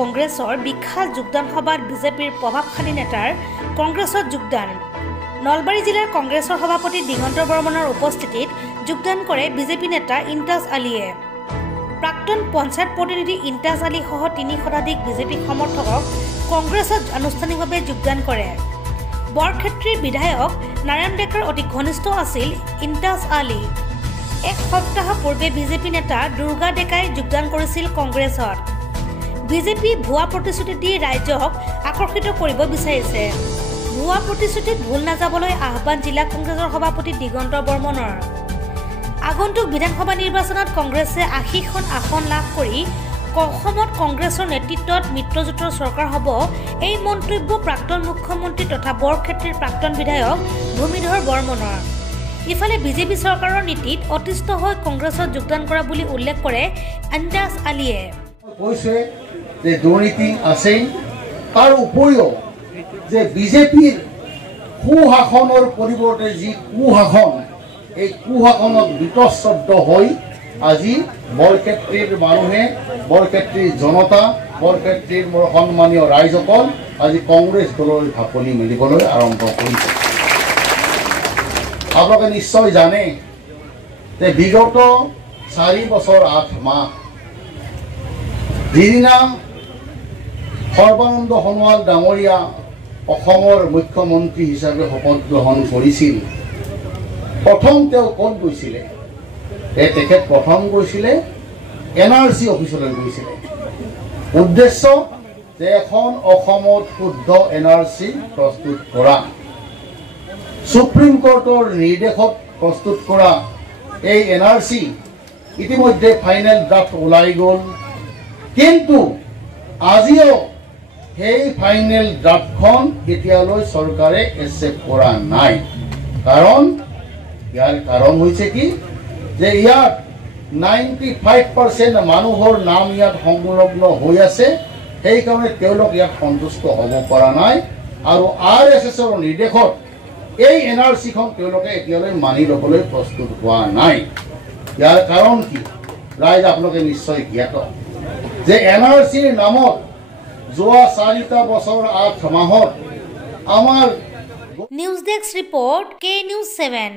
কংগ্ৰেছৰ বিশাল যোগদান সভাত বিজেপিৰ প্ৰভাৱশালী নেতাৰ কংগ্ৰেছত যোগদান। নলবাৰী জিলাৰ কংগ্ৰেছৰ সভাপতি দিগন্ত বৰ্মনৰ উপস্থিতিত যোগদান কৰে বিজেপি নেতা ইমতাজ আলীয়ে। প্ৰাক্তন পঞ্চায়ত প্ৰতিনিধি ইমতাজ আলী সহ ৩ শতাধিক বিজেপি সমৰ্থকক কংগ্ৰেছত আনুষ্ঠানিকভাৱে যোগদান কৰে। বৰক্ষেত্ৰীৰ বিধায়ক নাৰায়ণ ডেকাৰ অতি ঘনিষ্ঠ আছিল ইমতাজ আলী। এক সপ্তাহ পূৰ্বে বিজেপি নেতা দুৰ্গা ডেকাই যোগদান কৰিছিল কংগ্ৰেছত। বিজেপি ভুৱা প্ৰতিশ্ৰুতি দি ৰাইজক আকৰ্ষিত কৰিব বিচাৰিছে। ভুৱা প্ৰতিশ্ৰুতিত ভুল নাযাবলৈ আহ্বান জিলা কংগ্ৰেছৰ সভাপতি দিগন্ত বৰ্মনৰ। আগন্তুক বিধানসভা নিৰ্বাচনত কংগ্ৰেছে ৮০খন আসন লাভ কৰি অসমত কংগ্ৰেছৰ নেতৃত্বত মিত্ৰজোঁটৰ চৰকাৰ হ'ব, এই মন্তব্য প্ৰাক্তন মুখ্যমন্ত্ৰী তথা বৰক্ষেত্ৰীৰ প্ৰাক্তন বিধায়ক ভূমিধৰ বৰ্মনৰ। ইফালে বিজেপি চৰকাৰৰ নীতিত অতিষ্ঠ হৈ কংগ্ৰেছত যোগদান কৰা বুলি উল্লেখ কৰে ইমতাজ আলীয়ে। কৈছে যে দুৰ্নীতি আছেই, তাৰ উপৰিও যে বিজেপিৰ সুশাসনৰ পৰিৱৰ্তে যি কুশাসন, এই কুশাসনত বীতশ্ৰদ্ধ হৈ আজি বৰক্ষেত্ৰীৰ মানুহে, বৰক্ষেত্ৰীৰ জনতা, বৰক্ষেত্ৰীৰ মোৰ সন্মানীয় ৰাইজসকল আজি কংগ্ৰেছ দললৈ ঢাপলি মেলিবলৈ আৰম্ভ কৰিছে। আপোনালোকে নিশ্চয় জানে যে বিগত ৪ বছৰ ৮ মাহ যিদিনা সৰ্বানন্দ সোণোৱাল ডাঙৰীয়া অসমৰ মুখ্যমন্ত্ৰী হিচাপে শপত গ্ৰহণ কৰিছিল, প্ৰথম তেওঁ ক'ত গৈছিলে? তেখেত প্ৰথম গৈছিলে NRC অফিচলৈ গৈছিলে। উদ্দেশ্য যে এখন অসমত শুদ্ধ NRC প্ৰস্তুত কৰা। সুপ্ৰিম কোৰ্টৰ নিৰ্দেশত প্ৰস্তুত কৰা এই NRC ইতিমধ্যে ফাইনেল ড্ৰাফ্ট ওলাই গ'ল, কিন্তু আজিও সেই ফাইনেল ড্ৰাফ্টখন এতিয়ালৈ চৰকাৰে একচেপ্ট কৰা নাই। ইয়াৰ কাৰণ হৈছে কি যে ইয়াত 95% মানুহৰ নাম ইয়াত সংলগ্ন হৈ আছে, সেইকাৰণে তেওঁলোক ইয়াত সন্তুষ্ট হ'ব পৰা নাই আৰু RSSৰ নিৰ্দেশত এই NRCখন তেওঁলোকে এতিয়ালৈ মানি ল'বলৈ প্ৰস্তুত হোৱা নাই। ইয়াৰ কাৰণ কি? ৰাইজ আপোনালোকে নিশ্চয় জ্ঞাত যে NRCৰ নামত যোৱা ৪টা বছৰ ৮ মাহত আমাৰ news desk report K News 7।